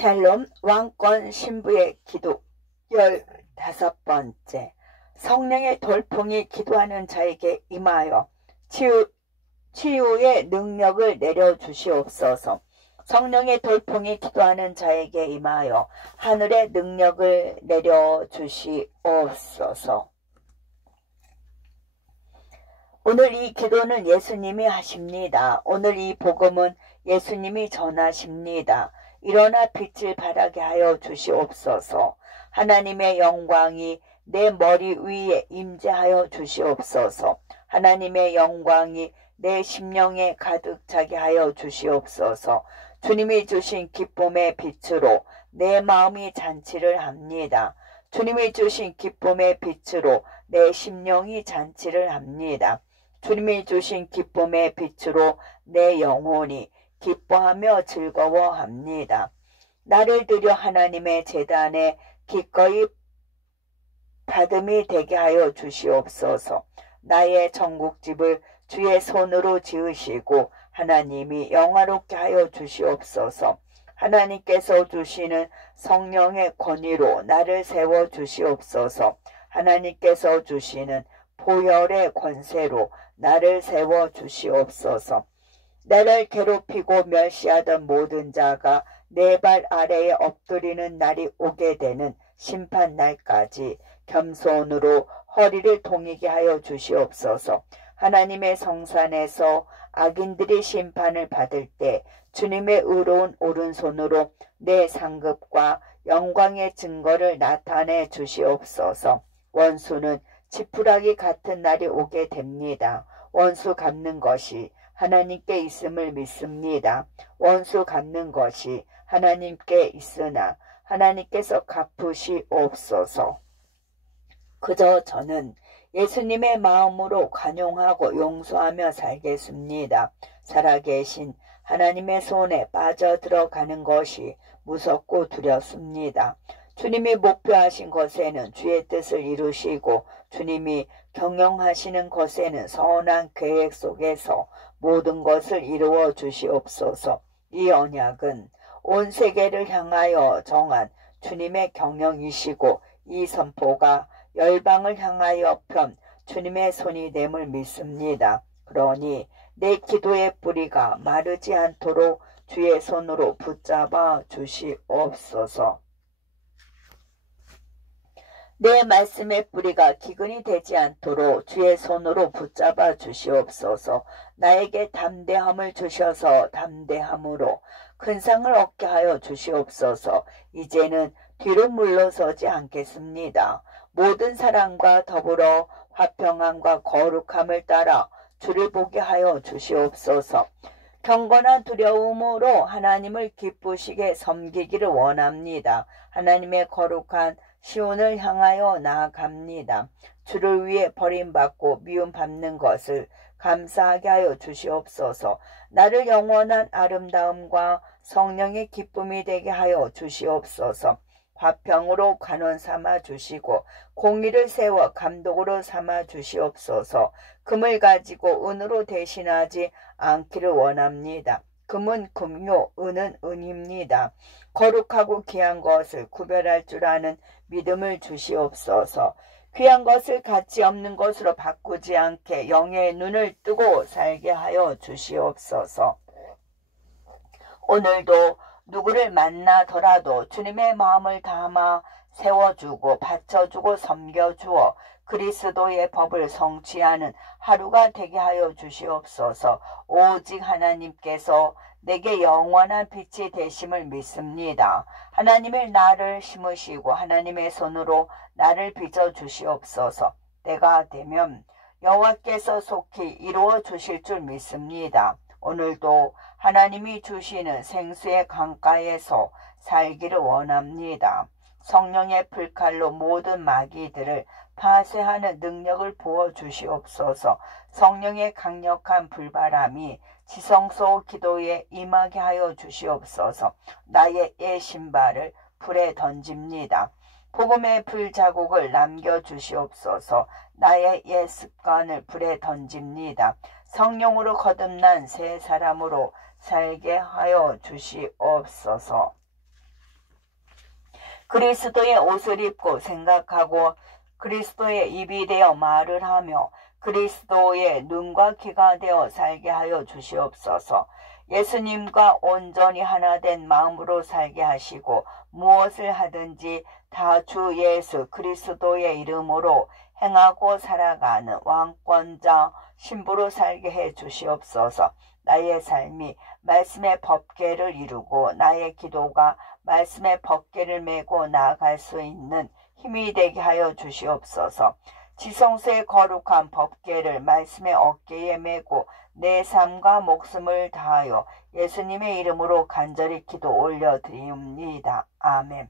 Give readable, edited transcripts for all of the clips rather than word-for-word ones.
샬롬 왕권 신부의 기도 15번째. 성령의 돌풍이 기도하는 자에게 임하여 치유의 능력을 내려주시옵소서. 성령의 돌풍이 기도하는 자에게 임하여 하늘의 능력을 내려주시옵소서. 오늘 이 기도는 예수님이 하십니다. 오늘 이 복음은 예수님이 전하십니다. 일어나 빛을 발하게 하여 주시옵소서. 하나님의 영광이 내 머리 위에 임재하여 주시옵소서. 하나님의 영광이 내 심령에 가득 차게 하여 주시옵소서. 주님이 주신 기쁨의 빛으로 내 마음이 잔치를 합니다. 주님이 주신 기쁨의 빛으로 내 심령이 잔치를 합니다. 주님이 주신 기쁨의 빛으로 내 영혼이 기뻐하며 즐거워합니다. 나를 들여 하나님의 제단에 기꺼이 받음이 되게 하여 주시옵소서. 나의 천국집을 주의 손으로 지으시고 하나님이 영화롭게 하여 주시옵소서. 하나님께서 주시는 성령의 권위로 나를 세워 주시옵소서. 하나님께서 주시는 보혈의 권세로 나를 세워 주시옵소서. 나를 괴롭히고 멸시하던 모든 자가 내 발 아래에 엎드리는 날이 오게 되는 심판 날까지 겸손으로 허리를 동이게 하여 주시옵소서. 하나님의 성산에서 악인들이 심판을 받을 때 주님의 의로운 오른손으로 내 상급과 영광의 증거를 나타내 주시옵소서. 원수는 지푸라기 같은 날이 오게 됩니다. 원수 갚는 것이 하나님께 있음을 믿습니다. 원수 갚는 것이 하나님께 있으나 하나님께서 갚으시옵소서. 그저 저는 예수님의 마음으로 관용하고 용서하며 살겠습니다. 살아계신 하나님의 손에 빠져들어가는 것이 무섭고 두렵습니다. 주님이 목표하신 것에는 주의 뜻을 이루시고 주님이 경영하시는 것에는 선한 계획 속에서 모든 것을 이루어 주시옵소서. 이 언약은 온 세계를 향하여 정한 주님의 경영이시고 이 선포가 열방을 향하여 편 주님의 손이 됨을 믿습니다. 그러니 내 기도의 뿌리가 마르지 않도록 주의 손으로 붙잡아 주시옵소서. 내 말씀의 뿌리가 기근이 되지 않도록 주의 손으로 붙잡아 주시옵소서. 나에게 담대함을 주셔서 담대함으로 큰 상을 얻게 하여 주시옵소서. 이제는 뒤로 물러서지 않겠습니다. 모든 사랑과 더불어 화평함과 거룩함을 따라 주를 보게 하여 주시옵소서. 경건한 두려움으로 하나님을 기쁘시게 섬기기를 원합니다. 하나님의 거룩한 시온을 향하여 나아갑니다. 주를 위해 버림받고 미움받는 것을 감사하게 하여 주시옵소서. 나를 영원한 아름다움과 성령의 기쁨이 되게 하여 주시옵소서. 화평으로 관원 삼아 주시고 공의를 세워 감독으로 삼아 주시옵소서. 금을 가지고 은으로 대신하지 않기를 원합니다. 금은 금요, 은은 은입니다. 거룩하고 귀한 것을 구별할 줄 아는 믿음을 주시옵소서. 귀한 것을 가치 없는 것으로 바꾸지 않게 영의 눈을 뜨고 살게 하여 주시옵소서. 오늘도 누구를 만나더라도 주님의 마음을 담아 세워주고 바쳐주고 섬겨주어 그리스도의 법을 성취하는 하루가 되게 하여 주시옵소서. 오직 하나님께서 내게 영원한 빛이 되심을 믿습니다. 하나님의 나를 심으시고 하나님의 손으로 나를 빚어 주시옵소서. 때가 되면 여호와께서 속히 이루어 주실 줄 믿습니다. 오늘도 하나님이 주시는 생수의 강가에서 살기를 원합니다. 성령의 불칼로 모든 마귀들을 파쇄하는 능력을 부어 주시옵소서. 성령의 강력한 불바람이 지성소 기도에 임하게 하여 주시옵소서. 나의 옛 신발을 불에 던집니다. 복음의 불자국을 남겨주시옵소서. 나의 옛 습관을 불에 던집니다. 성령으로 거듭난 새 사람으로 살게 하여 주시옵소서. 그리스도의 옷을 입고 생각하고 그리스도의 입이 되어 말을 하며 그리스도의 눈과 귀가 되어 살게 하여 주시옵소서. 예수님과 온전히 하나 된 마음으로 살게 하시고 무엇을 하든지 다 주 예수 그리스도의 이름으로 행하고 살아가는 왕권자 신부로 살게 해 주시옵소서. 나의 삶이 말씀의 법궤를 이루고 나의 기도가 말씀의 법궤를 메고 나아갈 수 있는 힘이 되게 하여 주시옵소서. 지성소의 거룩한 법궤를 말씀의 어깨에 메고 내 삶과 목숨을 다하여 예수님의 이름으로 간절히 기도 올려드립니다. 아멘.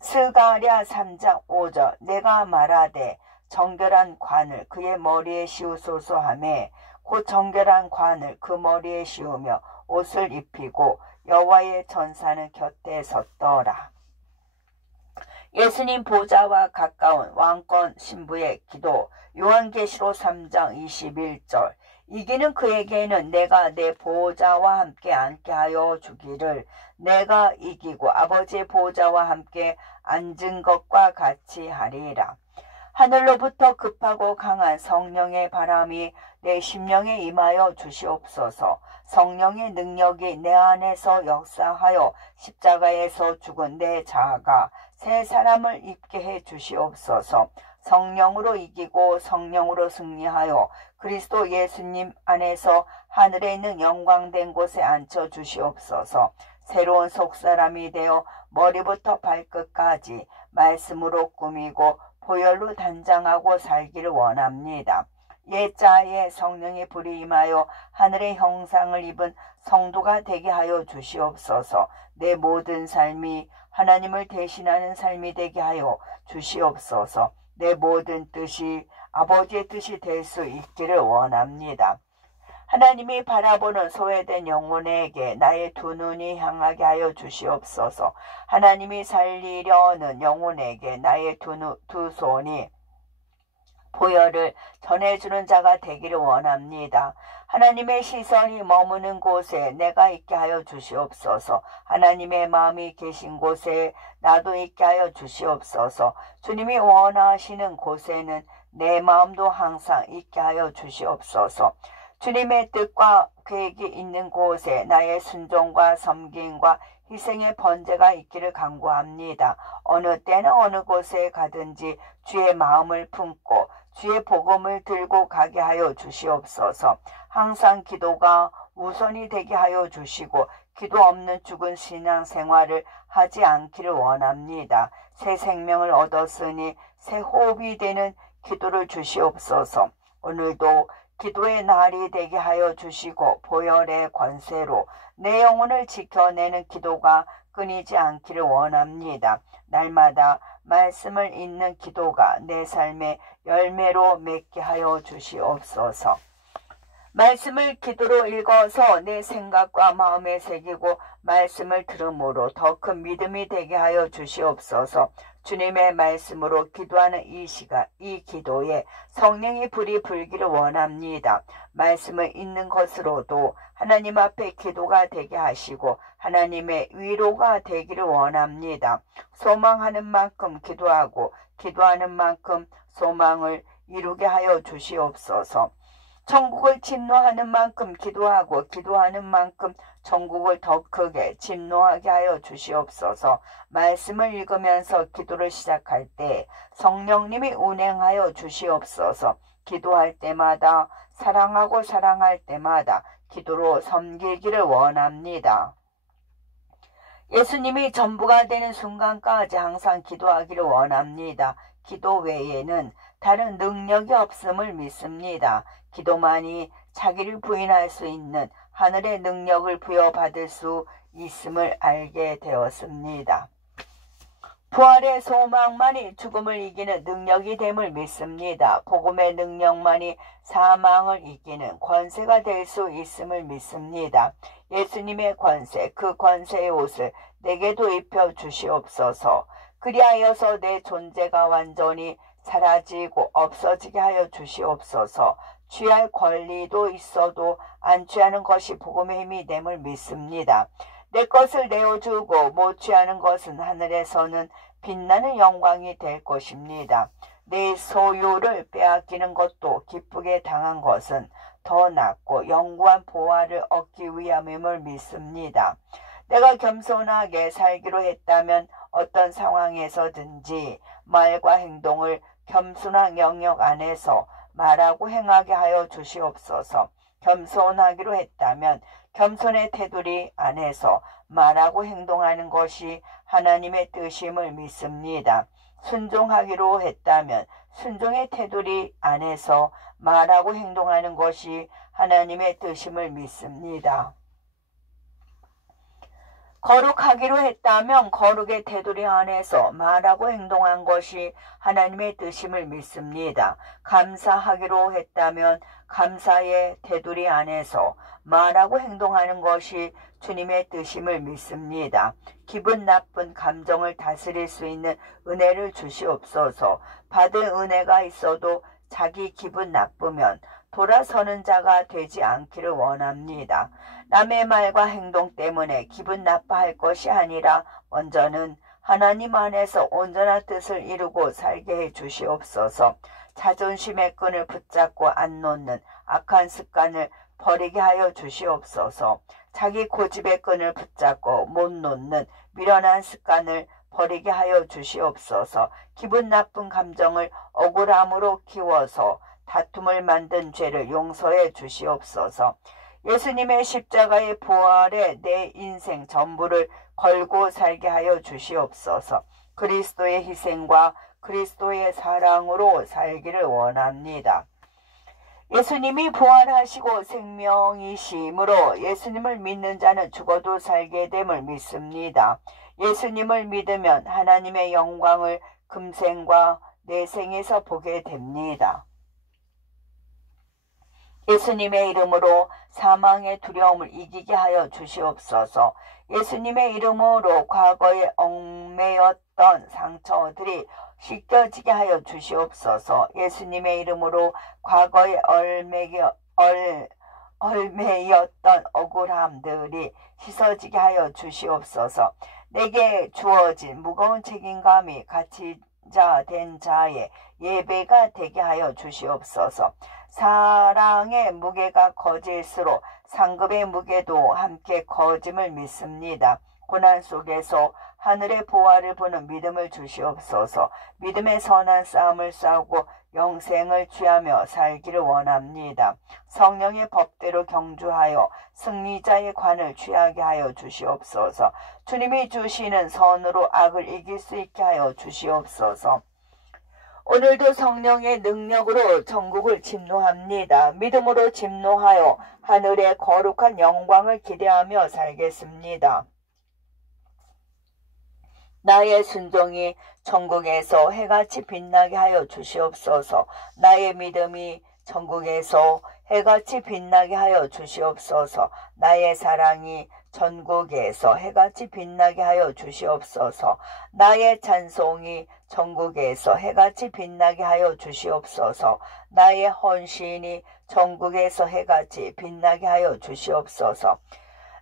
스가랴 3장 5절 내가 말하되 정결한 관을 그의 머리에 씌우소서 하며 곧 정결한 관을 그 머리에 씌우며 옷을 입히고 여호와의 전사는 곁에 섰더라. 예수님 보좌와 가까운 왕권 신부의 기도 요한계시록 3장 21절 이기는 그에게는 내가 내 보좌와 함께 앉게 하여 주기를 내가 이기고 아버지의 보좌와 함께 앉은 것과 같이 하리라. 하늘로부터 급하고 강한 성령의 바람이 내 심령에 임하여 주시옵소서. 성령의 능력이 내 안에서 역사하여 십자가에서 죽은 내 자아가 새 사람을 입게 해 주시옵소서. 성령으로 이기고 성령으로 승리하여 그리스도 예수님 안에서 하늘에 있는 영광된 곳에 앉혀 주시옵소서. 새로운 속사람이 되어 머리부터 발끝까지 말씀으로 꾸미고 보혈로 단장하고 살기를 원합니다. 옛자에 성령의 불이 임하여 하늘의 형상을 입은 성도가 되게 하여 주시옵소서. 내 모든 삶이 하나님을 대신하는 삶이 되게 하여 주시옵소서. 내 모든 뜻이 아버지의 뜻이 될 수 있기를 원합니다. 하나님이 바라보는 소외된 영혼에게 나의 두 눈이 향하게 하여 주시옵소서. 하나님이 살리려는 영혼에게 나의 두 손이 보혈을 전해주는 자가 되기를 원합니다. 하나님의 시선이 머무는 곳에 내가 있게 하여 주시옵소서. 하나님의 마음이 계신 곳에 나도 있게 하여 주시옵소서. 주님이 원하시는 곳에는 내 마음도 항상 있게 하여 주시옵소서. 주님의 뜻과 계획이 있는 곳에 나의 순종과 섬김과 희생의 번제가 있기를 간구합니다. 어느 때나 어느 곳에 가든지 주의 마음을 품고 주의 복음을 들고 가게 하여 주시옵소서. 항상 기도가 우선이 되게 하여 주시고 기도 없는 죽은 신앙생활을 하지 않기를 원합니다. 새 생명을 얻었으니 새 호흡이 되는 기도를 주시옵소서. 오늘도 기도의 날이 되게 하여 주시고 보혈의 권세로 내 영혼을 지켜내는 기도가 끊이지 않기를 원합니다. 날마다 말씀을 읽는 기도가 내 삶의 열매로 맺게 하여 주시옵소서. 말씀을 기도로 읽어서 내 생각과 마음에 새기고 말씀을 들음으로 더 큰 믿음이 되게 하여 주시옵소서. 주님의 말씀으로 기도하는 이 시간, 이 기도에 성령의 불이 불기를 원합니다. 말씀을 읽는 것으로도 하나님 앞에 기도가 되게 하시고 하나님의 위로가 되기를 원합니다. 소망하는 만큼 기도하고 기도하는 만큼 소망을 이루게 하여 주시옵소서. 천국을 진노하는 만큼 기도하고 기도하는 만큼 천국을 더 크게 진노하게 하여 주시옵소서. 말씀을 읽으면서 기도를 시작할 때 성령님이 운행하여 주시옵소서. 기도할 때마다 사랑하고 사랑할 때마다 기도로 섬기기를 원합니다. 예수님이 전부가 되는 순간까지 항상 기도하기를 원합니다. 기도 외에는 다른 능력이 없음을 믿습니다. 기도만이 자기를 부인할 수 있는 하늘의 능력을 부여받을 수 있음을 알게 되었습니다. 부활의 소망만이 죽음을 이기는 능력이 됨을 믿습니다. 복음의 능력만이 사망을 이기는 권세가 될 수 있음을 믿습니다. 예수님의 권세, 그 권세의 옷을 내게도 입혀 주시옵소서. 그리하여서 내 존재가 완전히 사라지고 없어지게 하여 주시옵소서. 취할 권리도 있어도 안 취하는 것이 복음의 힘이 됨을 믿습니다. 내 것을 내어주고 못 취하는 것은 하늘에서는 빛나는 영광이 될 것입니다. 내 소유를 빼앗기는 것도 기쁘게 당한 것은 더 낫고 영구한 보화를 얻기 위함임을 믿습니다. 내가 겸손하게 살기로 했다면 어떤 상황에서든지 말과 행동을 겸손한 영역 안에서 말하고 행하게 하여 주시옵소서. 겸손하기로 했다면 겸손의 테두리 안에서 말하고 행동하는 것이 하나님의 뜻임을 믿습니다. 순종하기로 했다면 순종의 테두리 안에서 말하고 행동하는 것이 하나님의 뜻임을 믿습니다. 거룩하기로 했다면 거룩의 테두리 안에서 말하고 행동한 것이 하나님의 뜻임을 믿습니다. 감사하기로 했다면 감사의 테두리 안에서 말하고 행동하는 것이 주님의 뜻임을 믿습니다. 기분 나쁜 감정을 다스릴 수 있는 은혜를 주시옵소서. 받은 은혜가 있어도 자기 기분 나쁘면 돌아서는 자가 되지 않기를 원합니다. 남의 말과 행동 때문에 기분 나빠할 것이 아니라 먼저는 하나님 안에서 온전한 뜻을 이루고 살게 해 주시옵소서. 자존심의 끈을 붙잡고 안 놓는 악한 습관을 버리게 하여 주시옵소서. 자기 고집의 끈을 붙잡고 못 놓는 미련한 습관을 버리게 하여 주시옵소서. 기분 나쁜 감정을 억울함으로 키워서 다툼을 만든 죄를 용서해 주시옵소서. 예수님의 십자가의 부활에 내 인생 전부를 걸고 살게 하여 주시옵소서. 그리스도의 희생과 그리스도의 사랑으로 살기를 원합니다. 예수님이 부활하시고 생명이심으로 예수님을 믿는 자는 죽어도 살게 됨을 믿습니다. 예수님을 믿으면 하나님의 영광을 금생과 내생에서 보게 됩니다. 예수님의 이름으로 사망의 두려움을 이기게 하여 주시옵소서. 예수님의 이름으로 과거에 얽매였던 상처들이 씻겨지게 하여 주시옵소서. 예수님의 이름으로 과거에 얽매였던 억울함들이 씻어지게 하여 주시옵소서. 내게 주어진 무거운 책임감이 갇힌자 된 자의 예배가 되게 하여 주시옵소서. 사랑의 무게가 거질수록 상급의 무게도 함께 거짐을 믿습니다. 고난 속에서 하늘의 보화를 보는 믿음을 주시옵소서. 믿음의 선한 싸움을 싸우고 영생을 취하며 살기를 원합니다. 성령의 법대로 경주하여 승리자의 관을 취하게 하여 주시옵소서. 주님이 주시는 선으로 악을 이길 수 있게 하여 주시옵소서. 오늘도 성령의 능력으로 전국을 진노합니다. 믿음으로 진노하여 하늘의 거룩한 영광을 기대하며 살겠습니다. 나의 순종이 전국에서 해같이 빛나게 하여 주시옵소서. 나의 믿음이 전국에서 해같이 빛나게 하여 주시옵소서. 나의 사랑이 전국에서 해같이 빛나게 하여 주시옵소서. 나의 찬송이 전국에서 해같이 빛나게 하여 주시옵소서. 나의 헌신이 전국에서 해같이 빛나게 하여 주시옵소서.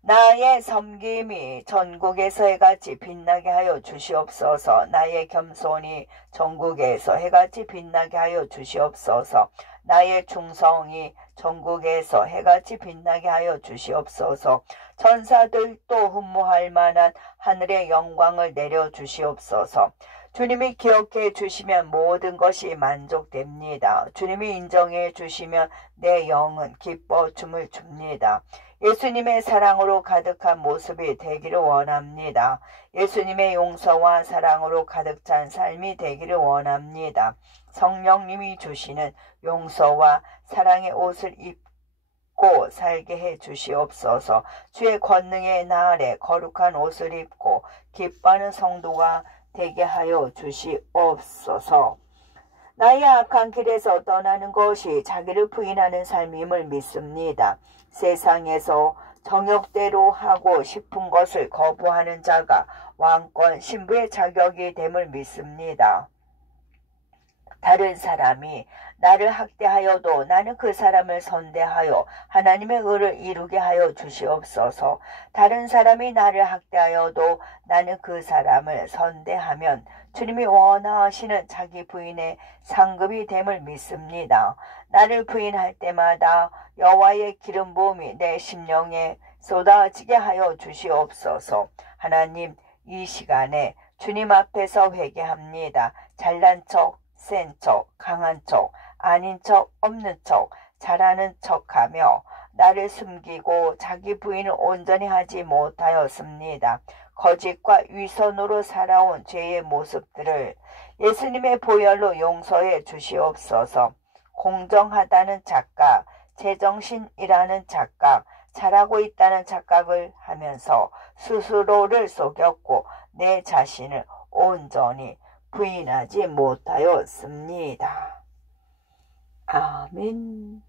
나의 섬김이 전국에서 해같이 빛나게 하여 주시옵소서. 나의 겸손이 전국에서 해같이 빛나게 하여 주시옵소서. 나의 충성이 전국에서 해같이 빛나게 하여 주시옵소서. 천사들도 흠모할 만한 하늘의 영광을 내려주시옵소서. 주님이 기억해 주시면 모든 것이 만족됩니다. 주님이 인정해 주시면 내 영은 기뻐 춤을 춥니다. 예수님의 사랑으로 가득한 모습이 되기를 원합니다. 예수님의 용서와 사랑으로 가득 찬 삶이 되기를 원합니다. 성령님이 주시는 용서와 사랑의 옷을 입고 살게 해 주시옵소서. 주의 권능의 날에 거룩한 옷을 입고 기뻐하는 성도가 되게 하여 주시옵소서. 나의 악한 길에서 떠나는 것이 자기를 부인하는 삶임을 믿습니다. 세상에서 정욕대로 하고 싶은 것을 거부하는 자가 왕권 신부의 자격이 됨을 믿습니다. 다른 사람이 나를 학대하여도 나는 그 사람을 선대하여 하나님의 의를 이루게 하여 주시옵소서. 다른 사람이 나를 학대하여도 나는 그 사람을 선대하면 주님이 원하시는 자기 부인의 상급이 됨을 믿습니다. 나를 부인할 때마다 여호와의 기름 부음이 내 심령에 쏟아지게 하여 주시옵소서. 하나님, 이 시간에 주님 앞에서 회개합니다. 잘난 척, 센 척, 강한 척, 아닌 척, 없는 척, 잘하는 척하며 나를 숨기고 자기 부인을 온전히 하지 못하였습니다. 거짓과 위선으로 살아온 죄의 모습들을 예수님의 보혈로 용서해 주시옵소서. 공정하다는 착각, 제정신이라는 착각, 잘하고 있다는 착각을 하면서 스스로를 속였고 내 자신을 온전히 부인하지 못하였습니다. 아멘.